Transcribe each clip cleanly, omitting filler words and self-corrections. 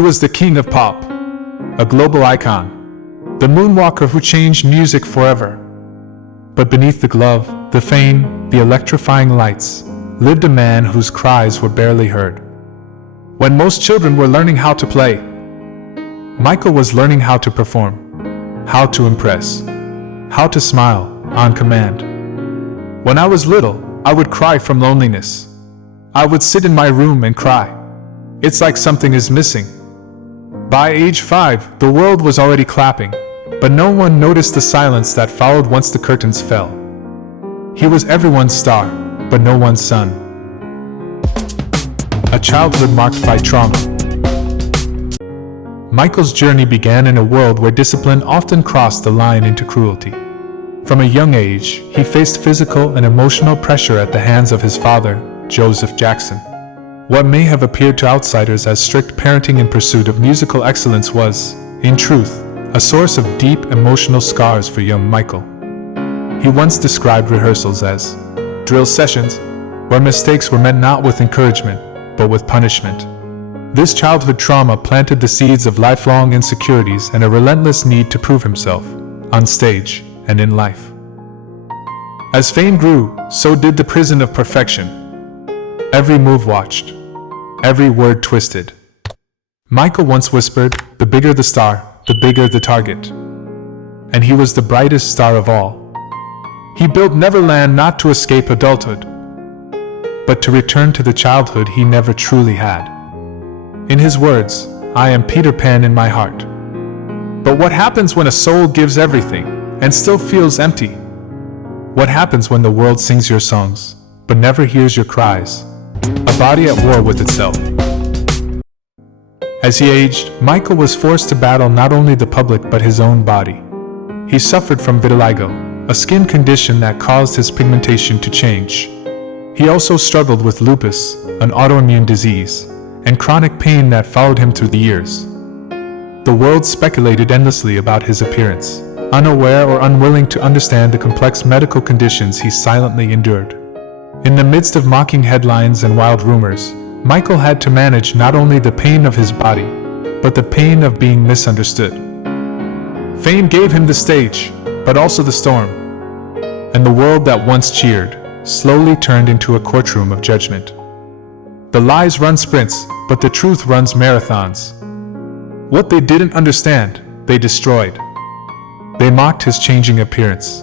He was the king of pop, a global icon, the moonwalker who changed music forever. But beneath the glove, the fame, the electrifying lights, lived a man whose cries were barely heard. When most children were learning how to play, Michael was learning how to perform, how to impress, how to smile on command. When I was little, I would cry from loneliness. I would sit in my room and cry. It's like something is missing. By age 5, the world was already clapping, but no one noticed the silence that followed once the curtains fell. He was everyone's star, but no one's son. A childhood marked by trauma. Michael's journey began in a world where discipline often crossed the line into cruelty. From a young age, he faced physical and emotional pressure at the hands of his father, Joseph Jackson. What may have appeared to outsiders as strict parenting in pursuit of musical excellence was, in truth, a source of deep emotional scars for young Michael. He once described rehearsals as drill sessions, where mistakes were met not with encouragement, but with punishment. This childhood trauma planted the seeds of lifelong insecurities and a relentless need to prove himself, on stage and in life. As fame grew, so did the prison of perfection. Every move watched, every word twisted. Michael once whispered, "The bigger the star, the bigger the target." And he was the brightest star of all. He built Neverland not to escape adulthood, but to return to the childhood he never truly had. In his words, "I am Peter Pan in my heart." But what happens when a soul gives everything and still feels empty? What happens when the world sings your songs, but never hears your cries? A body at war with itself. As he aged, Michael was forced to battle not only the public but his own body. He suffered from vitiligo, a skin condition that caused his pigmentation to change. He also struggled with lupus, an autoimmune disease, and chronic pain that followed him through the years. The world speculated endlessly about his appearance, unaware or unwilling to understand the complex medical conditions he silently endured. In the midst of mocking headlines and wild rumors, Michael had to manage not only the pain of his body, but the pain of being misunderstood. Fame gave him the stage, but also the storm. And the world that once cheered, slowly turned into a courtroom of judgment. The lies run sprints, but the truth runs marathons. What they didn't understand, they destroyed. They mocked his changing appearance.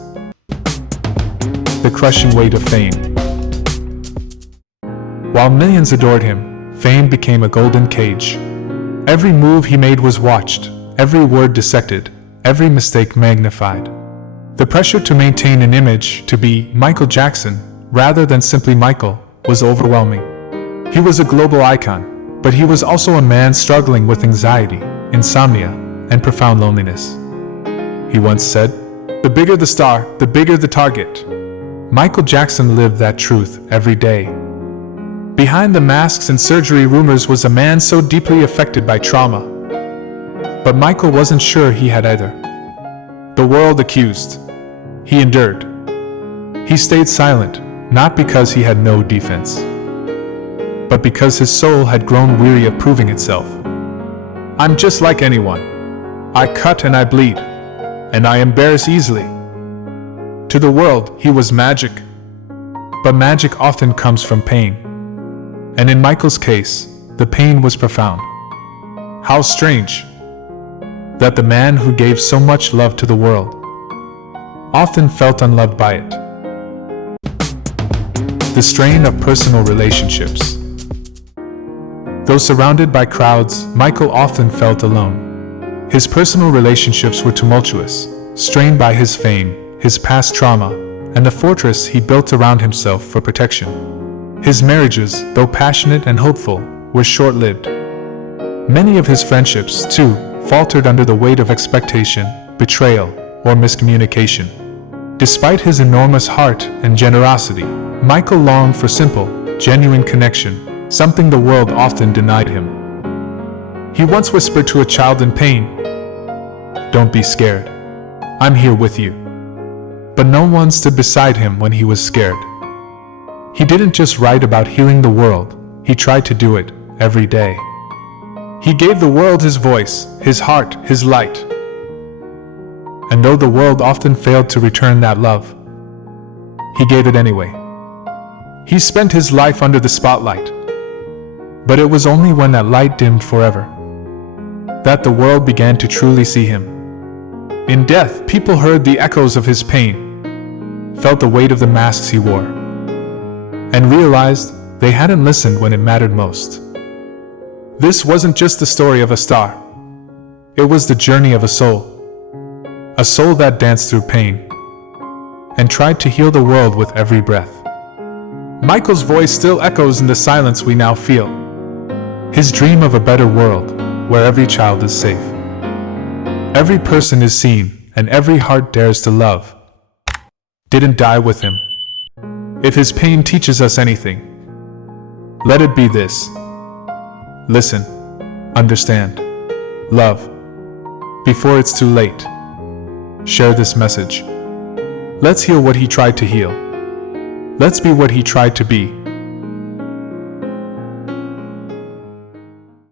The crushing weight of fame. While millions adored him, fame became a golden cage. Every move he made was watched, every word dissected, every mistake magnified. The pressure to maintain an image, to be Michael Jackson, rather than simply Michael, was overwhelming. He was a global icon, but he was also a man struggling with anxiety, insomnia, and profound loneliness. He once said, "The bigger the star, the bigger the target." Michael Jackson lived that truth every day. Behind the masks and surgery rumors was a man so deeply affected by trauma. But Michael wasn't sure he had either. The world accused. He endured. He stayed silent, not because he had no defense, but because his soul had grown weary of proving itself. "I'm just like anyone. I cut and I bleed, and I embarrass easily." To the world, he was magic. But magic often comes from pain. And in Michael's case, the pain was profound. How strange that the man who gave so much love to the world often felt unloved by it. The strain of personal relationships. Though surrounded by crowds, Michael often felt alone. His personal relationships were tumultuous, strained by his fame, his past trauma, and the fortress he built around himself for protection. His marriages, though passionate and hopeful, were short-lived. Many of his friendships, too, faltered under the weight of expectation, betrayal, or miscommunication. Despite his enormous heart and generosity, Michael longed for simple, genuine connection, something the world often denied him. He once whispered to a child in pain, "Don't be scared. I'm here with you." But no one stood beside him when he was scared. He didn't just write about healing the world, he tried to do it every day. He gave the world his voice, his heart, his light. And though the world often failed to return that love, he gave it anyway. He spent his life under the spotlight. But it was only when that light dimmed forever that the world began to truly see him. In death, people heard the echoes of his pain, felt the weight of the masks he wore, and realized they hadn't listened when it mattered most. This wasn't just the story of a star. It was the journey of a soul that danced through pain and tried to heal the world with every breath. Michael's voice still echoes in the silence we now feel. His dream of a better world, where every child is safe, every person is seen, and every heart dares to love, didn't die with him. If his pain teaches us anything, let it be this: listen, understand, love, before it's too late. Share this message. Let's heal what he tried to heal. Let's be what he tried to be.